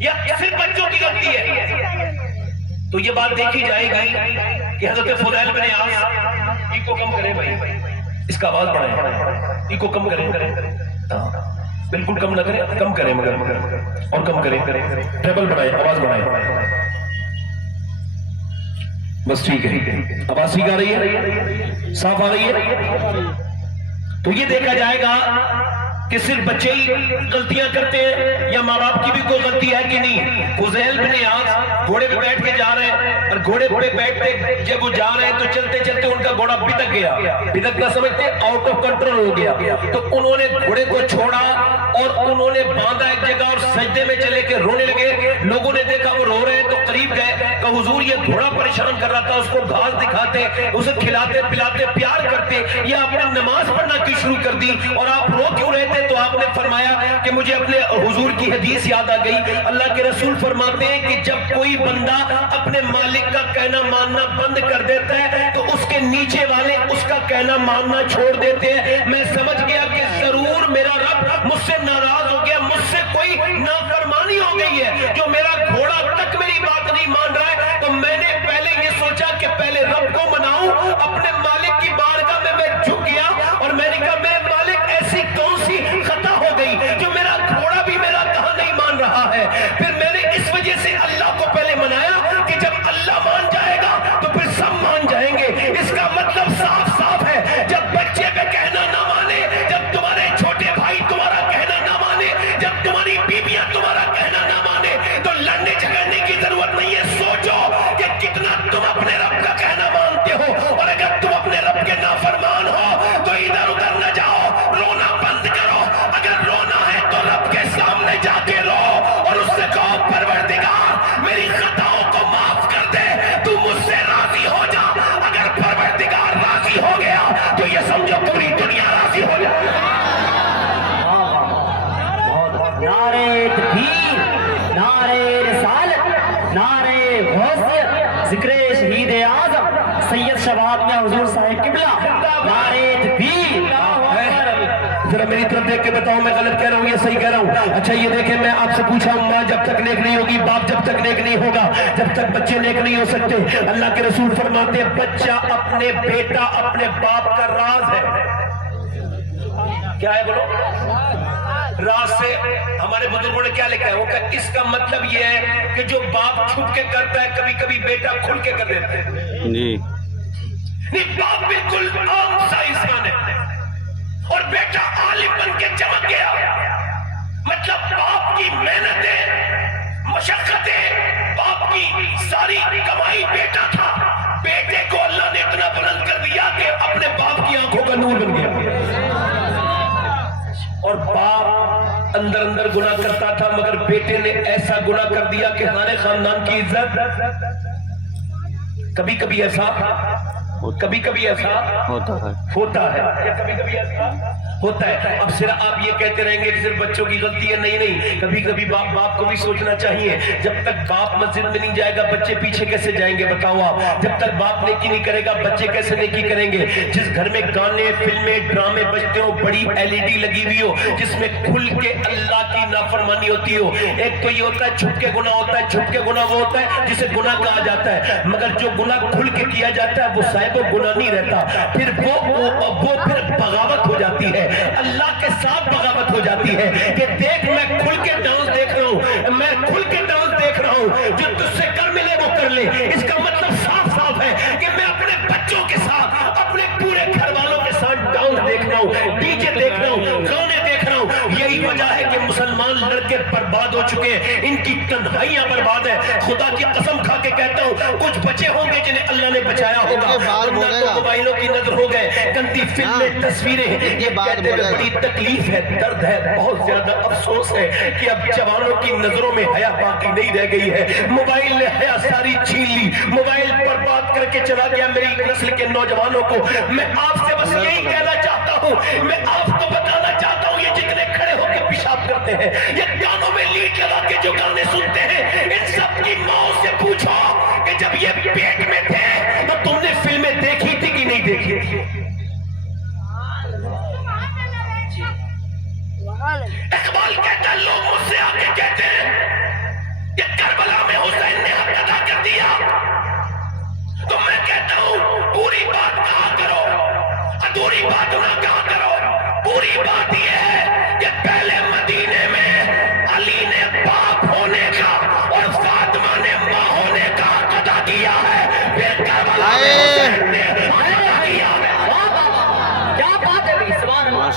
یا صرف بچوں کی غلطی ہے؟ تو یہ بات دیکھی جائے گی کہ حضرت فضیل بن عیاض کو کم کریں بھائی، اس کا آواز بڑھائیں، کو کم کریں، بالکل کم نہ کریں، کم کریں مگر اور کم کریں، ٹریبل بڑھائیں، آواز بڑھائیں، بس ٹھیک ہے، آواز ٹھیک آ رہی ہے، صاف آ رہی ہے؟ تو یہ دیکھا جائے گا کہ صرف بچے ہی غلطیاں کرتے ہیں یا ماں باپ کی بھی کوئی غلطی ہے کہ نہیں؟ فضیل بن عیاض گھوڑے پہ بیٹھ کے جا رہے ہیں اور گھوڑے پہ بیٹھتے جب وہ جا رہے ہیں تو چلتے چلتے ان کا گھوڑا بھٹک گیا، بھٹکنا سمجھتے آؤٹ آف کنٹرول ہو گیا، تو انہوں نے گھوڑے کو چھوڑا اور انہوں نے باندھا ایک جگہ اور سجدے میں چلے کے رونے لگے۔ لوگوں نے دیکھا وہ رو رہے ہیں تو قریب گئے کہ حضور یہ گھوڑا پریشان کر رہا تھا، اس کو گھاس دکھاتے، اسے کھلاتے پلاتے پیار کرتے، یہ آپ نے نماز پڑھنا کی شروع کر دی اور آپ رو کیوں رہے تھے؟ تو آپ نے فرمایا کہ مجھے اپنے حضور کی حدیث یاد آ گئی، اللہ کے رسول فرماتے ہیں کہ جب کوئی بندہ اپنے مالک کا کہنا ماننا بند کر دیتا ہے تو اس کے نیچے والے اس کا کہنا ماننا چھوڑ دیتے ہیں۔ میں سمجھ گیا کہ ضرور میرا رب مجھ سے ناراض ہو گیا، مجھ سے کوئی نافرمانی ہو گئی ہے، جو میرا گھوڑا تک میری بات نہیں مان رہا ہے۔ تو میں نے پہلے یہ سوچا کہ پہلے رب کو مناؤں، اپنے مالک کی بارگاہ میں جھک گیا اور میں نے کہا میرے مالک ایسی کون سی خطا ہو گئی جو میرا گھوڑا بھی میرا کہا نہیں مان رہا ہے؟ پھر میں نے اس وجہ سے اللہ کو پہلے منایا کہ جب اللہ مان جائے گا تو پھر سب مان جائیں گے۔ اس کا مطلب صاف صاف ہے، جب بچے پہ کہنا نہ مانے، جب تمہارے چھوٹے بھائی تمہارا کہنا نہ مانے، جب تمہاری بیویاں تمہارا کہنا نہ مانے تو لڑنے جھگڑنے کی ضرورت نہیں ہے۔ سوچو کہ کتنا تم اپنے رب کا کہنا مانتے ہو، اور اگر تم اپنے رب کے نافرمان ہو تو ادھر ادھر نہ جاؤ، رونا بند کرو۔ اگر رونا ہے تو رب کے سامنے جا کے رو اور اس سے کہو پروردگار میری خطاؤں کو معاف کر دے، تو مجھ سے راضی ہو جا۔ اگر پروردگار راضی ہو گیا تو یہ سمجھو پوری دنیا راضی ہو جائے۔ نعرہ تکبیر، نعرہ رسالت، نعرہ غوثیت، ذکر شہید اعظم سید شباب میں حضور صاحب قبلہ، نعرہ تکبیر۔ ذرا میری طرف دیکھ کے بتاؤ میں غلط کہہ رہا ہوں یا صحیح کہہ رہا ہوں؟ اچھا یہ دیکھیں، میں آپ سے پوچھا ہوں، ماں جب تک نیک نہیں ہوگی، باپ جب تک نیک نہیں ہوگا، جب تک بچے نیک نہیں ہو سکتے۔ اللہ کے رسول فرماتے ہیں بچہ اپنے بیٹا اپنے باپ کا راز ہے۔ کیا ہے بولو؟ راز سے ہمارے بزرگوں نے کیا لکھا ہے؟ وہ کہ اس کا مطلب یہ ہے کہ جو باپ چھپ کے کرتا ہے کبھی کبھی بیٹا کھل کے کر دیتا ہے۔ جی نہیں، باپ بالکل عام سا انسان ہے اور بیٹا عالم بن کے چمک گیا، مطلب باپ کی محنتیں، مشقتیں، باپ کی ساری کمائی بیٹا تھا، بیٹے کو اللہ نے اتنا بلند کر دیا کہ اپنے باپ کی آنکھوں کا نور بن گیا۔ اور باپ اندر اندر گناہ کرتا تھا مگر بیٹے نے ایسا گناہ کر دیا کہ ہمارے خاندان کی عزت، کبھی کبھی ایسا ہوتا ہے، کبھی کبھی ایسا ہوتا ہے۔ اب صرف آپ یہ کہتے رہیں گے کہ صرف بچوں کی غلطی ہے، نہیں، کبھی کبھی باپ کو بھی سوچنا چاہیے۔ جب تک باپ مسجد میں نہیں جائے گا بچے پیچھے کیسے جائیں گے بتاؤ آپ؟ جب تک باپ نیکی نہیں کرے گا بچے کیسے نیکی کریں گے؟ جس گھر میں گانے فلمیں ڈرامے بجتے ہو، بڑی LED لگی ہوئی ہو جس میں کھل کے اللہ کی نافرمانی ہوتی ہو، ایک تو یہ ہوتا ہے چھپ کے گناہ ہوتا ہے، چھپ کے گناہ وہ ہوتا ہے جسے گناہ کہا جاتا ہے، مگر جو گناہ کھل کے کیا جاتا ہے وہ صاحب گناہ نہیں رہتا، پھر وہ پھر بغاوت ہو جاتی ہے، اللہ کے ساتھ بغاوت ہو جاتی ہے کہ دیکھ میں کھل کے ڈانس دیکھ رہا ہوں، میں کھل کے ڈانس دیکھ رہا ہوں، جو تجھ سے کر ملے وہ کر لے۔ اس کا مطلب صاف صاف ہے کہ میں اپنے بچوں کے ساتھ، اپنے پورے گھر والوں کے ساتھ ڈانس دیکھ رہا ہوں، DJ دیکھ رہا ہوں، گانے دیکھ رہا ہوں۔ یہی وجہ ہے کہ مسلمان لڑکے برباد ہو چکے ہیں، ان کی تنہائیاں برباد ہے۔ خدا کی قسم کھا کے کہتا ہوں کچھ بچے ہوں گے جنہیں اللہ نے بچایا ہوگا، ورنہ تو موبائلوں کی نظر ہو گئے، گندی فلمیں، تصویریں۔ یہ کہتے ہوئے بڑی تکلیف ہے، درد ہے، بہت زیادہ افسوس ہے کہ اب جوانوں کی نظروں میں حیا باقی نہیں رہ گئی ہے۔ موبائل نے حیا ساری چھین لی، موبائل برباد کر کے چلا گیا میری نسل کے نوجوانوں کو۔ میں آپ سے بس یہی کہنا چاہتا ہوں، میں آپ کو بتانا چاہتا ہوں، یہ جتنے کھڑے ہو کے پیشاب کرتے ہیں، یہ کانوں میں لیڈ لگا کے جو گانے سنتے ہیں، ان سب کی ماں سے پوچھو کہ جب یہ پیٹ میں تھے تو تم نے فلمیں دیکھی تھی کہ نہیں دیکھی تھی؟ اقبال کہتا ہے لوگ مجھ سے آ کے کہتے ہیں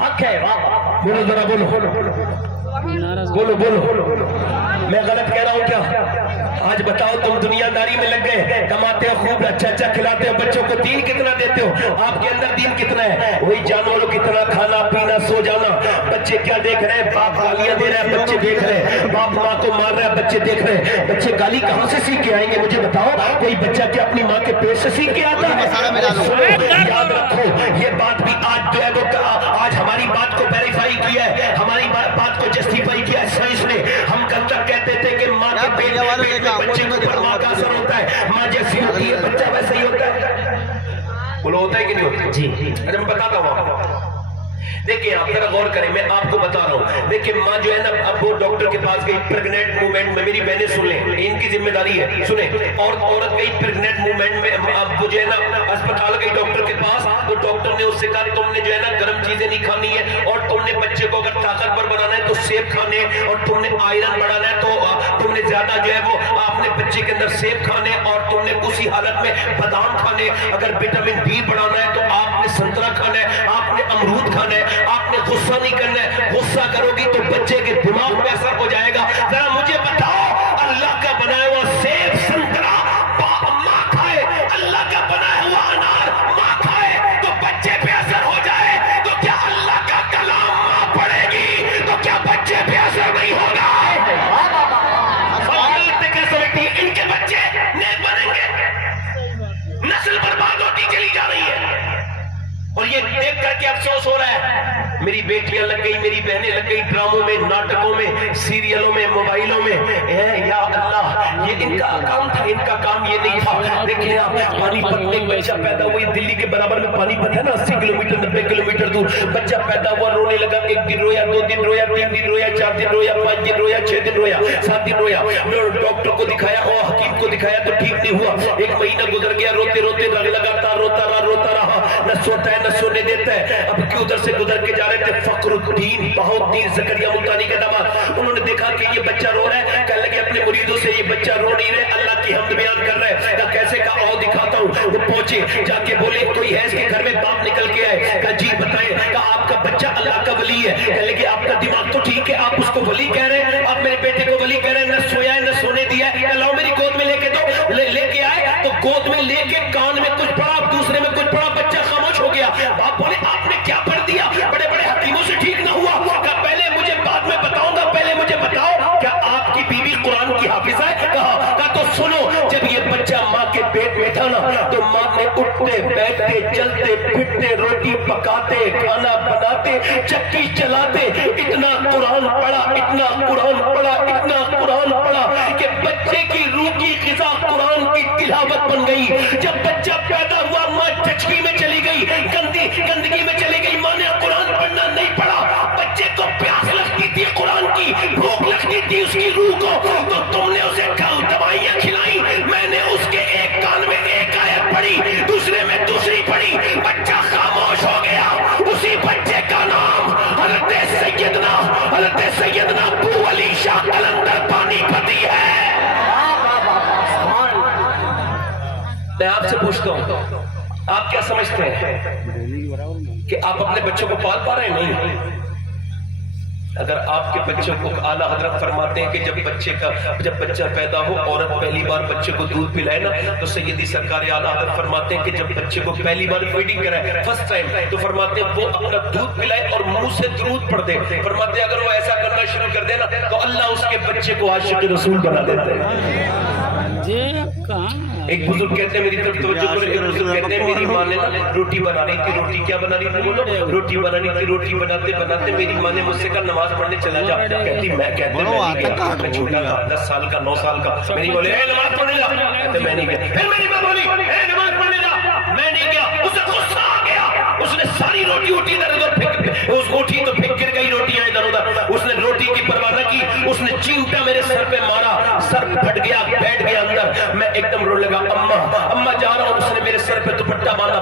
حق ہے واہ واہ واہ۔ بولو ذرا بولو بولو بولو میں غلط کہہ رہا ہوں کیا؟ آج بتاؤ تم دنیا داری میں لگ گئے، کماتے ہو خوب، اچھا اچھا کھلاتے ہو بچوں کو، دین کتنا دیتے ہو؟ آپ کے اندر دین کتنا ہے؟ وہی جانوروں کی طرح کھانا پینا سو جانا۔ بچے کیا دیکھ رہے ہیں؟ باپ گالیاں دے رہے ہیں، بچے دیکھ رہے ہیں، باپ ماں کو مار رہا ہے، بچے دیکھ رہے ہیں۔ بچے گالی کہاں سے سیکھ کے آئیں گے؟ مجھے بتاؤ، کوئی بچہ کیا اپنی ماں کے پیٹ سے سیکھ کے آتا ہے؟ یاد رکھو یہ بات بھی آج جو ہے وہ آج ہماری بات کو ویریفائی کیا ہے، ہماری بات کو جسٹیفائی کیا ہے سائنس نے۔ ہم کل تک کہتے تھے کہ ماں کے پیٹ میں بچے کے اوپر ماں کا اثر ہوتا ہے، ماں جیسی ہوتی ہے بچہ ویسا ہی ہوتا ہے۔ بولو ہوتا ہے کہ نہیں ہوتا؟ جی اچھا میں بتاتا ہوں آپ کو۔ دیکھیں آپ ذرا غور کریں، میں آپ کو بتا رہا ہوں۔ دیکھیں ماں جو ہے نا، اب وہ ڈاکٹر کے پاس گئی پریگننٹ مومنٹ میں، میری بہنیں سن لیں، ان کی ذمہ داری ہے، سنیں، اور عورت گئی پریگننٹ مومنٹ میں، اب وہ جو ہے نا اسپتال گئی ڈاکٹر کے پاس، تو ڈاکٹر نے اس سے کہا تم نے جو ہے نا گرم چیزیں نہیں کھانی ہے، اور تم نے بچے کو اگر طاقتور بنانا ہے تو سیب کھانے، اور تم نے آئرن بڑھانا ہے تو تم نے زیادہ جو ہے وہ آپ نے بچے کے اندر سیب کھانے، اور تم نے اسی حالت میں بادام کھانے، اگر وٹامن ڈی بڑھانا ہے تو آپ نے سنترا کھانا ہے، آپ نے امرود کھانا ہے، آپ نے غصہ نہیں کرنا ہے۔ غصہ کرو گی تو بچے کے دماغ پہ اثر ہو جائے گا۔ ذرا مجھے بتاؤ، اللہ کا بنایا ہوا سیب سنترا ماں کھائے، اللہ کا بنایا ہوا انار ماں کھائے تو بچے پہ اثر ہو جائے، تو کیا اللہ کا کلام ماں پڑھے گی تو کیا بچے پہ اثر نہیں ہوگا؟ کیا سمجھتی ہے ان کے بچے نیک بنیں گے؟ نسل برباد ہوتی چلی جا رہی ہے، اور یہ دیکھ کر کے افسوس ہو رہا ہے۔ میری بیٹیاں لگ گئی، میری بہنیں لگ گئی ڈراموں میں، ناٹکوں میں، سیریلوں میں، موبائلوں میں۔ یا اللہ، یہ ان کا کام تھا، ان کا کام یہ نہیں تھا۔ دیکھیں آپ، پانی پت میں ایک بچہ پیدا ہوا، دلی کے برابر میں پانی پت ہے نا، 80 کلومیٹر 90 کلومیٹر دور، بچہ پیدا ہوا، رونے لگا، 1 دن رویا، 2 دن رویا، 3 دن رویا، 4 دن رویا، 5 دن رویا، 6 دن رویا، 7 دن رویا۔ ڈاکٹر کو دکھایا اور حکیم کو دکھایا تو ٹھیک نہیں ہوا۔ 1 مہینہ گزر گیا، روتے روتے لگاتار روتا رہا، نہ سوتا ہے نہ سونے دیتا ہے۔ اب کیوں ادھر سے گزر کے جا رہے تھے فخر الدین بہاؤالدین زکریا ملتانی کے داماد، انہوں نے دیکھا کہ یہ بچہ رو رہا ہے، کہنے لگے اپنے مریدوں سے یہ بچہ رو نہیں رہے، اللہ کی حمد بیان کر رہے ہیں۔ کہا کیسے؟ کہا آؤ دکھاتا ہوں۔ وہ پہنچے، جا کے بولے کوئی ہے اس کے گھر میں؟ باپ نکل کے آئے، کہا جی بتائیں۔ کہا آپ کا بچہ اللہ کا ولی ہے۔ کہنے لگے آپ کا دماغ تو ٹھیک ہے، آپ اس کو ولی کہہ رہے ہیں، آپ میرے بیٹے کو ولی کہہ رہے ہیں، نہ سویا ہے نہ سونے دیا ہے۔ کہا لاؤ میری گود میں لے کے دو، لے کے آئے تو گود میں لے کے کان میں کچھ پڑھا، دوسرے میں کچھ پڑھا، بچہ خاموش ہو گیا۔ باپ بولے آپ نے کیا پڑھ دیا؟ بڑے بڑے حکیموں سے ٹھیک نہ ہوا۔ کہا پہلے مجھے بعد میں بتاؤں گا، پہلے مجھے بتاؤ کیا آپ کی بیوی قرآن کی حافظ ہے؟ کہا تو سنو، جب یہ بچہ ماں کے پیٹ میں تھا نا تو ماں نے اٹھتے بیٹھتے چلتے پھرتے روٹی پکاتے کھانا بناتے چکی چلاتے اتنا قرآن پڑھا، اتنا قرآن پڑھا، اتنا قرآن پڑھا کہ بچے کی روح کی غذا قرآن کی تلاوت بن گئی۔ جب بچہ پیدا ہوا ماں چچکی میں چلی گئی، گندگی میں چلی گئی، ماں نے قرآن پڑھنا نہیں پڑھا۔ بچے کو پیاس لگتی تھی قرآن کی، بھوک لگتی تھی اس کی روح کو، تو تم نے اسے دوائیاں کھلائی، میں نے اس کے ایک کان میں ایک آیت پڑھی، دوسرے میں دوسری پڑھی، بچہ خاموش ہو گیا۔ اسی بچے کا نام حضرت سیدنا ابو علی شاہ قلندر پانی پتی ہے۔ میں آپ سے پوچھتا ہوں، آپ کیا سمجھتے ہیں کہ آپ اپنے بچوں کو پال پا رہے ہیں؟ نہیں۔ اگر آپ کے بچوں کو اعلیٰ حضرت فرماتے ہیں کہ جب بچہ پیدا ہو، عورت پہلی بار بچے کو دودھ پلائے نا، تو سیدی سرکار اعلیٰ حضرت فرماتے ہیں کہ جب بچے کو پہلی بار فیڈنگ کرائے فرسٹ ٹائم، تو فرماتے ہیں وہ اپنا دودھ پلائے اور منہ سے درود پڑھ دے۔ فرماتے ہیں اگر وہ ایسا کرنا شروع کر دے نا تو اللہ اس کے بچے کو عاشق رسول بنا دیتا ہے۔ ایک بزرگ کہتے ہیں، میری طرف توجہ کریں، ایک بزرگ کہتے ہیں میری ماں نے روٹی بنانی تھی، روٹی کیا بنانی تھی؟ بولو روٹی بنانی تھی، روٹی بناتے بناتے میری ماں نے مجھ سے کہا نماز پڑھنے چلا جا۔ کہتی میں چھوٹا تھا 10 سال کا 9 سال کا، میں نہیں بولے نماز پڑھنے جا، کہتے میں نہیں گیا۔ پھر میری ماں بولی نماز پڑھنے جا، میں نہیں گیا۔ اسے غصہ آ گیا، اس نے ساری روٹی اٹھی ادھر ادھر پھینک، اس اٹھی تو پھینک گر گئی روٹیاں ادھر ادھر، اس نے روٹی کی پرواہ نہ کی، اس نے چیمٹا میرے سر پہ مارا، سر پھٹ گیا، بیٹھ گیا اندر، میں ایک دم رو لگا، اماں جا رہا ہوں، اس نے میرے سر پہ دوپٹہ باندھا۔